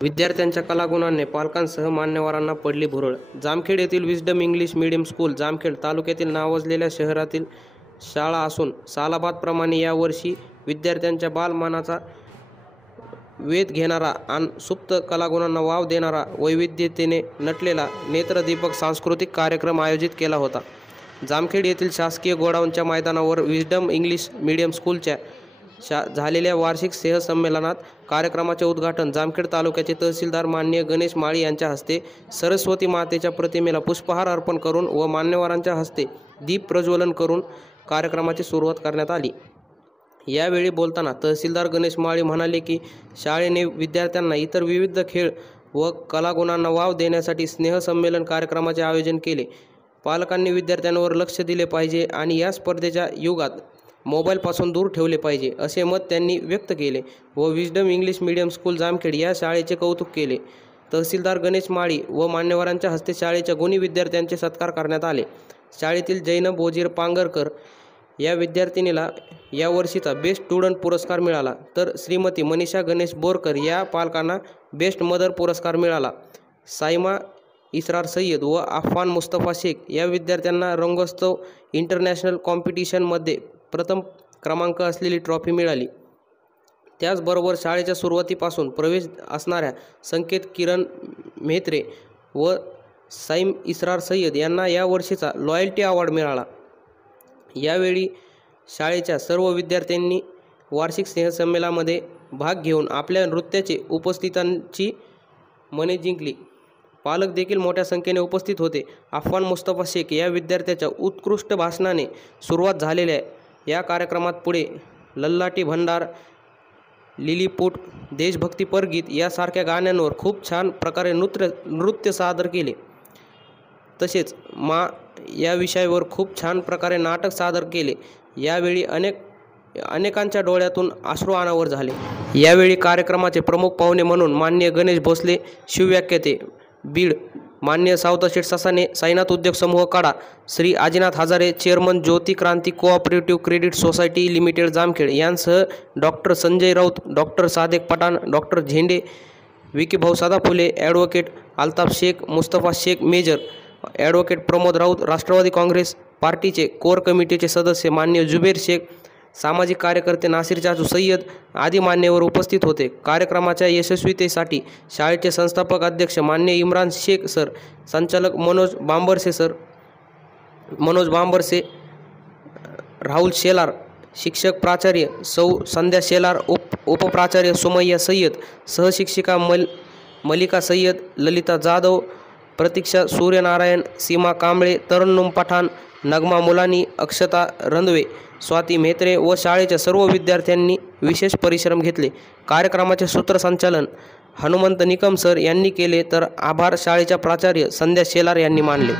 विद्यार्थ्यांच्या कलागुणांनी पालकांसह मान्यवरांना पडली भुरळ। जामखेड येथील wisdom English medium school Jamkhed तालुक्यातील नावाजलेल्या शहरातील शाळा असून सालाबादप्रमाणे यावर्षी विद्यार्थ्यांच्या बालमनाचा वेध घेणारा आणि सुप्त कलागुणांना वाव देणारा वैविध्यतेने नटलेला नेत्रदीपक सांस्कृतिक कार्यक्रम आयोजित केला होता। जामखेड येथील शासकीय गोडाऊनच्या मैदानावर विस्डम इंग्लिश मीडियम स्कूलच्या झालेल्या वार्षिक स्नेहसंमेलनात कार्यक्रमाचे उद्घाटन जामखेड तालुक्याचे तहसीलदार माननीय गणेश माळी यांच्या हस्ते सरस्वती मातेच्या प्रतिमेला पुष्पहार अर्पण करून व मान्यवरांच्या हस्ते दीप प्रज्वलन करून कार्यक्रमाची सुरुवात करण्यात आली। यावेळी बोलताना तहसीलदार गणेश माळी म्हणाले की शाळेने विद्यार्थ्यांना इतर विविध खेळ व कलागुणांना वाव देण्यासाठी स्नेहसंमेलन कार्यक्रमाचे आयोजन केले। पालकांनी विद्यार्थ्यांवर लक्ष दिले पाहिजे आणि या स्पर्धेच्या युगात मोबाईलपासून दूर ठेवले पाहिजे असे मत त्यांनी व्यक्त केले व wisdom English medium school Jamkhed या शाळेचे कौतुक केले। तहसीलदार गणेश माळी व मान्यवरांच्या हस्ते शाळेच्या गुणी विद्यार्थ्यांचे सत्कार करण्यात आले। शाळेतील जैनब वजीर पांगरकर या विद्यार्थिनीला या वर्षीचा बेस्ट स्टुडंट पुरस्कार मिळाला, तर श्रीमती मनीषा गणेश बोरकर या पालकांना बेस्ट मदर पुरस्कार मिळाला। सायमा इसरार सय्यद व अफान मुस्तफा शेख या विद्यार्थ्यांना रंगोत्सव इंटरनॅशनल कॉम्पिटिशनमध्ये प्रथम क्रमांक असलेली ट्रॉफी मिळाली। त्याचबरोबर शाळेच्या सुरुवातीपासून प्रवेश असणाऱ्या संकेत किरण मेहत्रे व साईम इसरार सय्यद यांना या वर्षीचा लॉयल्टी अवॉर्ड मिळाला। यावेळी शाळेच्या सर्व विद्यार्थ्यांनी वार्षिक स्नेहसंमेलनामध्ये भाग घेऊन आपल्या नृत्याचे उपस्थितांची मने जिंकली। पालक देखील मोठ्या संख्येने उपस्थित होते। अफान मुस्तफा शेख या विद्यार्थ्याच्या उत्कृष्ट भाषणाने सुरुवात झालेल्या या कार्यक्रमात पुढे लल्लाटी भंडार, लिलीपूट, देशभक्तीपर गीत यासारख्या गाण्यांवर खूप छान प्रकारे नृत्य सादर केले। तसेच मा या विषयावर खूप छान प्रकारे नाटक सादर केले। यावेळी अनेकांच्या डोळ्यातून अश्रू अनावर झाले। यावेळी कार्यक्रमाचे प्रमुख पाहुणे म्हणून माननीय गणेश भोसले शिवव्याख्याते बीड, माननीय सावताशेठ ससाने साईनाथ उद्योग समूह काढा, Shri Ajinath Hazare chairman Jyoti Kranti cooperative credit society limited Jamkhed यांसह doctor Sanjay Raut, doctor Sadek Pathan, doctor Zende, Vicky Bhausada Phule, advocate Altaf Shaikh, Mustafa Shaikh major, advocate Pramod Raut, Rashtrawadi Congress पार्टीचे कोर कमिटीचे सदस्य माननीय जुबेर शेख, सामाजिक कार्यकर्ते नासिर चाचू सय्यद आदी मान्यवर उपस्थित होते। कार्यक्रमाच्या यशस्वीतेसाठी शाळेचे संस्थापक अध्यक्ष माननीय इम्रान शेख सर, संचालक मनोज बांबरसे, राहुल शेलार, शिक्षक प्राचार्य सौ संध्या शेलार, उपप्राचार्य सुमय्या सय्यद, सहशिक्षिका मलिका सय्यद, ललिता जाधव, प्रतीक्षा सूर्यनारायण, सीमा कांबळे, तरन्नुम पठाण, नगमा मुलानी, अक्षता रंधवे, स्वाती मेहत्रे व शाळेच्या सर्व विद्यार्थ्यांनी विशेष परिश्रम घेतले। कार्यक्रमाचे सूत्रसंचालन हनुमंत निकम सर यांनी केले, तर आभार शाळेच्या प्राचार्य संध्या शेलार यांनी मानले।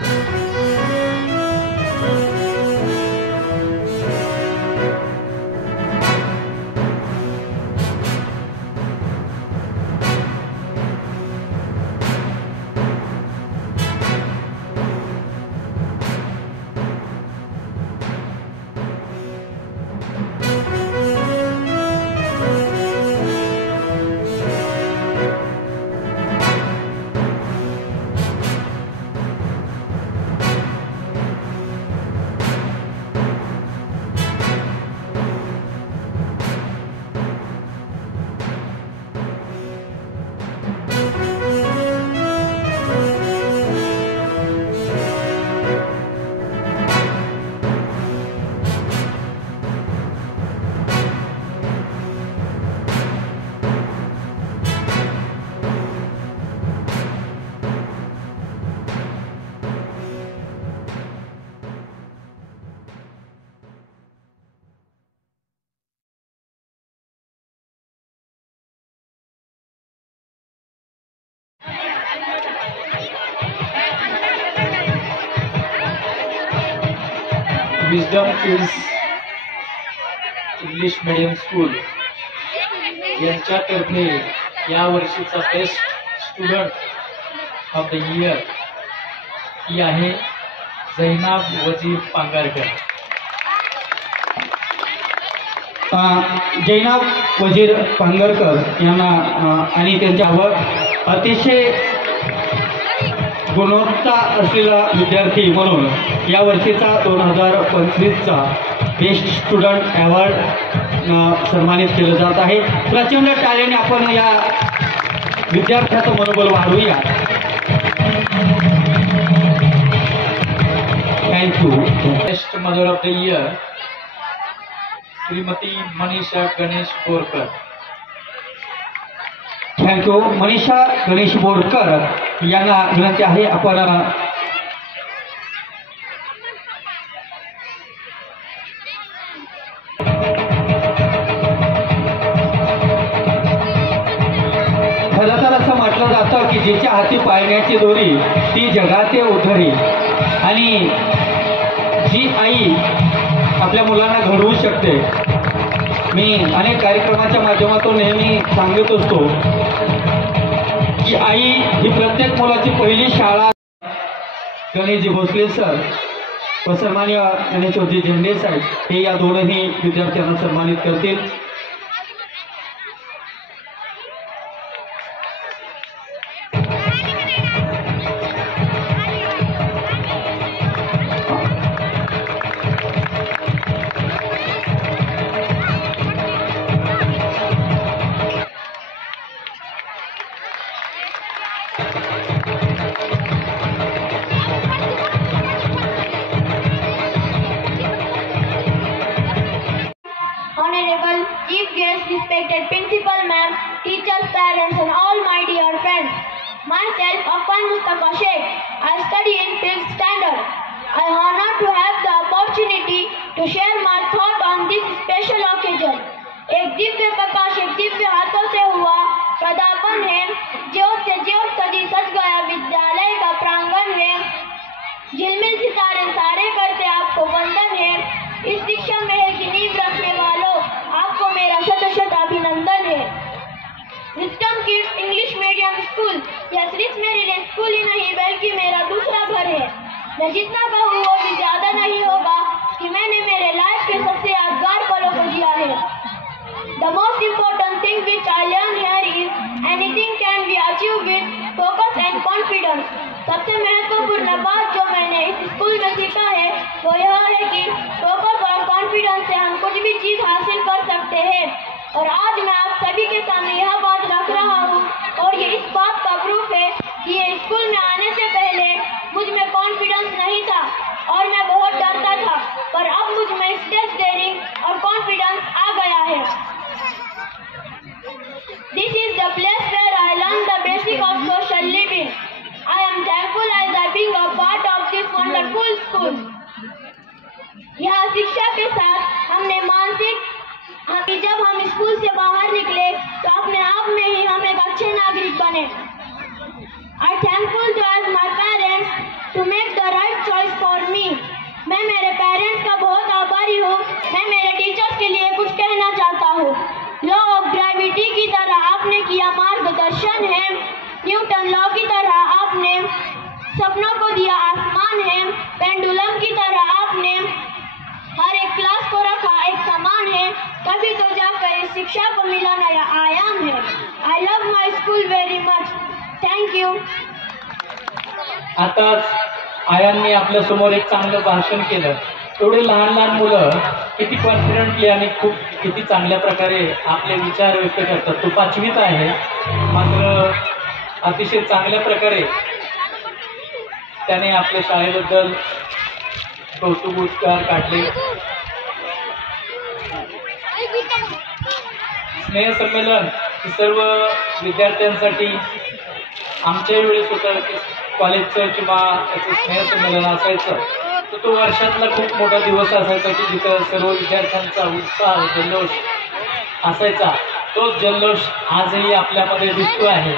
विस्डम इंग्लिश मीडियम स्कूल यांच्यातर्फे या वर्षीचा best student of the year ही आहे जैनब वजीर पांगरकर। जैनब वजीर पांगरकर यांना आणि त्यांच्या अतिशय गुणवत्ता असलेला विद्यार्थी म्हणून या वर्षीचा 2025चा बेस्ट स्टुडंट अवॉर्ड सन्मानित केलं जात आहे. प्रचंड टाळ्याने आपण या विद्यार्थ्याचं मनोबल वाढवूया. Thank you. Best mother of the year Shrimati Manisha Ganesh Borkar. Thank you. Manisha Ganesh Borkar यांना विनंती आहे आपण खरं तर असं म्हटलं जातं की जिच्या हाती पाळण्याची दोरी ती जगाते उधरी. आणि जी आई आपल्या मुलांना घडवू शकते. मी अनेक कार्यक्रमाच्या माध्यमातून नेहमी सांगत असतो की आई ही प्रत्येक मुलाची पहिली शाळा. गणेशजी भोसले सर व सन्मान्य गणेशजी झेंडे साहेब हे या दोनही विद्यार्थ्यांना सन्मानित करतील. Honorable Chief Guest, respected Principal Ma'am, teachers, parents and all my dear friends. Myself, Afan Mustafa Sheikh. I study in 5th standard. I am honored to have the opportunity to share my thought on this special occasion. एक दिव्य प्रकाश एक दिव्य हाथों से हुआ पदार्पण है. ज्योत से ज्योत सजी सज गया विद्यालय का प्रांगण है. झिलमिल सितारे सारे करते आपको वंदन है. इस शिक्षा महल की नींव रखने वालों, आपको मेरा शत शत अभिनंदन है. Wisdom kids English medium school यह सिर्फ मेरे लिए स्कूल ही नहीं बल्कि मेरा दूसरा घर है. मैं जितना कहूँ वो भी ज्यादा नहीं होगा कि मैंने मेरे लाइफ के सबसे यादगार पलों को जिया है. The most important thing which I learned here is anything can be achieved with focus and confidence. सबसे महत्वपूर्ण बात जो मैंने इस स्कूल में सीखा है वो यह है कि फोकस और कॉन्फिडेंस से हम कुछ भी चीज हासिल कर सकते हैं. और आज मैं आप सभी के सामने यह बात रख रहा हूँ और ये इस बात का प्रूफ है कि ये स्कूल में आने से पहले मुझ में कॉन्फिडेंस नहीं था और मैं बहुत डरता था, पर अब मुझ में स्टेज डेयरिंग और कॉन्फिडेंस आ गया है. This is the place where I learned the basic of social living. I am thankful as I being a part of this wonderful school. यह शिक्षा के साथ हमने मानसिक जब हम स्कूल से बाहर निकले तो अपने आप में ही हम एक अच्छे नागरिक बने. I thankful to as my parents to make the right choice for me. मैं मेरे पेरेंट्स का बहुत आभारी हूँ. मैं मेरे टीचर्स के लिए कुछ कहना चाहता हूँ. लॉ ऑफ ग्रेविटी की तरह आपने किया मार्गदर्शन है. न्यूटन लॉ की तरह आपने सपनों को दिया आसमान है. पेंडुलम की तरह आपने हर एक क्लास को रखा एक समान है. कभी तो जाकर इस शिक्षा को मिला नया आयाम है. I love my school very much. Thank you. आता आयांनी आपल्या समोर एक चांगलं भाषण केलं. एवढे लहान लहान मुलं किती कॉन्फिडंटली आणि किती चांगल्या प्रकारे आपले विचार व्यक्त करतात. तो 5वीत आहे मात्र अतिशय चांगल्या प्रकारे त्याने आपल्या शाळेबद्दल कौतुकोद्गार काढले. स्नेहसंमेलन ही सर्व विद्यार्थ्यांसाठी आमच्या वेळेस होतं की कॉलेजचं किंवा याचं स्नेहसंमेलन असायचं तर तो वर्षातला खूप मोठा दिवस असायचा की जिथं सर्व विद्यार्थ्यांचा उत्साह जल्लोष असायचा. तो जल्लोष आजही आपल्यामध्ये दिसतो आहे.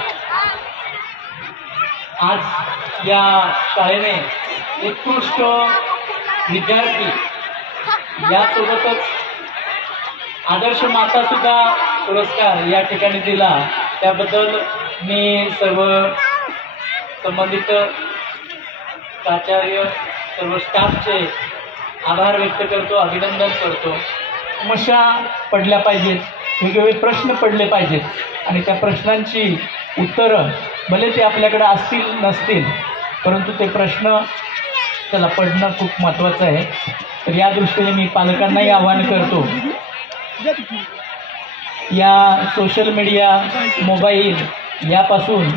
आज या शाळेने उत्कृष्ट विद्यार्थी यासोबतच आदर्श माता सुद्धा पुरस्कार या ठिकाणी दिला. त्याबद्दल मी सर्व संबंधित प्राचार्य सर्व स्टाफचे आभार व्यक्त करतो, अभिनंदन करतो. समस्या पडल्या पाहिजेत, वेगवेगळे प्रश्न पडले पाहिजेत आणि त्या प्रश्नांची उत्तरं भले ते आपल्याकडे असतील नसतील, परंतु ते प्रश्न त्याला पडणं खूप महत्त्वाचं आहे. तर या दृष्टीने मी पालकांनाही आवाहन करतो, या सोशल मीडिया, मोबाईल यापासून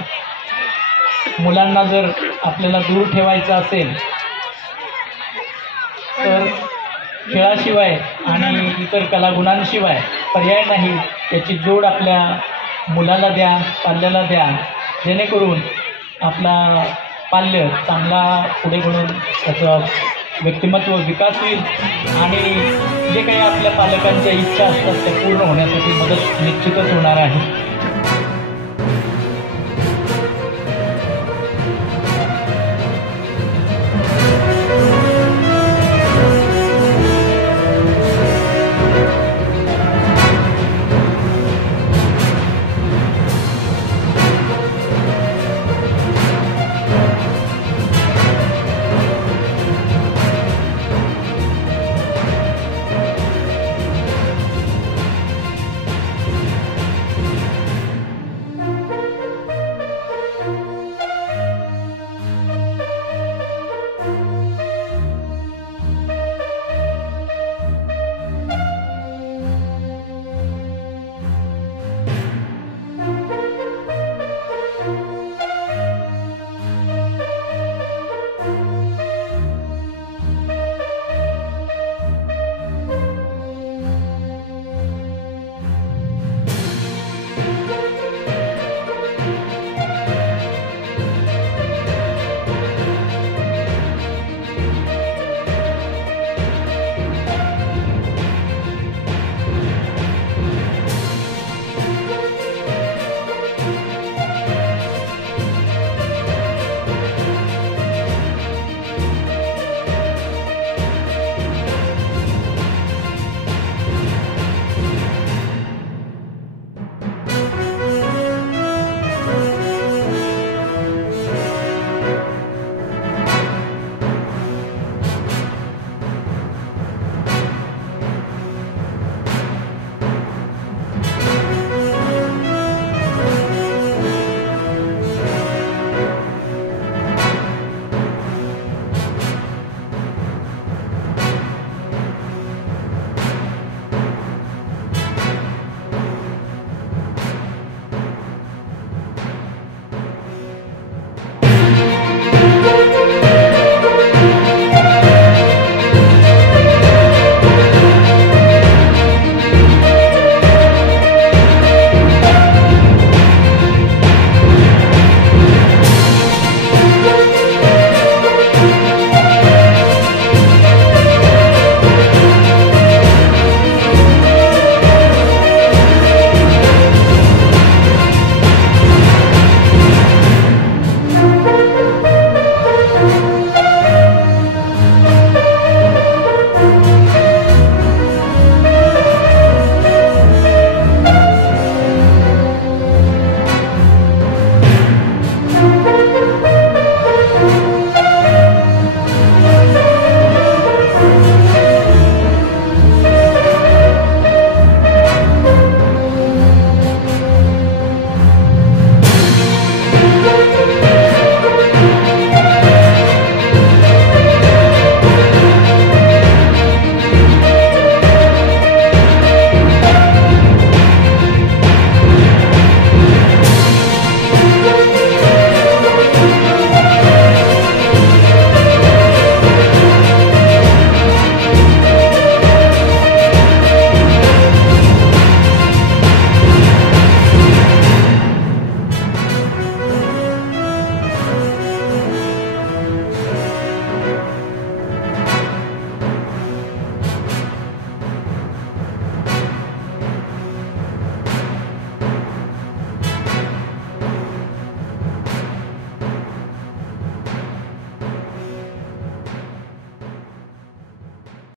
मुलांना जर आपल्याला दूर ठेवायचं असेल तर खेळाशिवाय आणि इतर कलागुणांशिवाय पर्याय नाही. याची जोड आपल्या मुलाला द्या, पाल्याला द्या, जेणेकरून आपला पाल्य चांगला पुढे घडून त्याचं व्यक्तिमत्व विकास होईल आणि जे काही आपल्या पालकांच्या इच्छा असतात त्या पूर्ण होण्यासाठी मदत निश्चितच होणार आहे.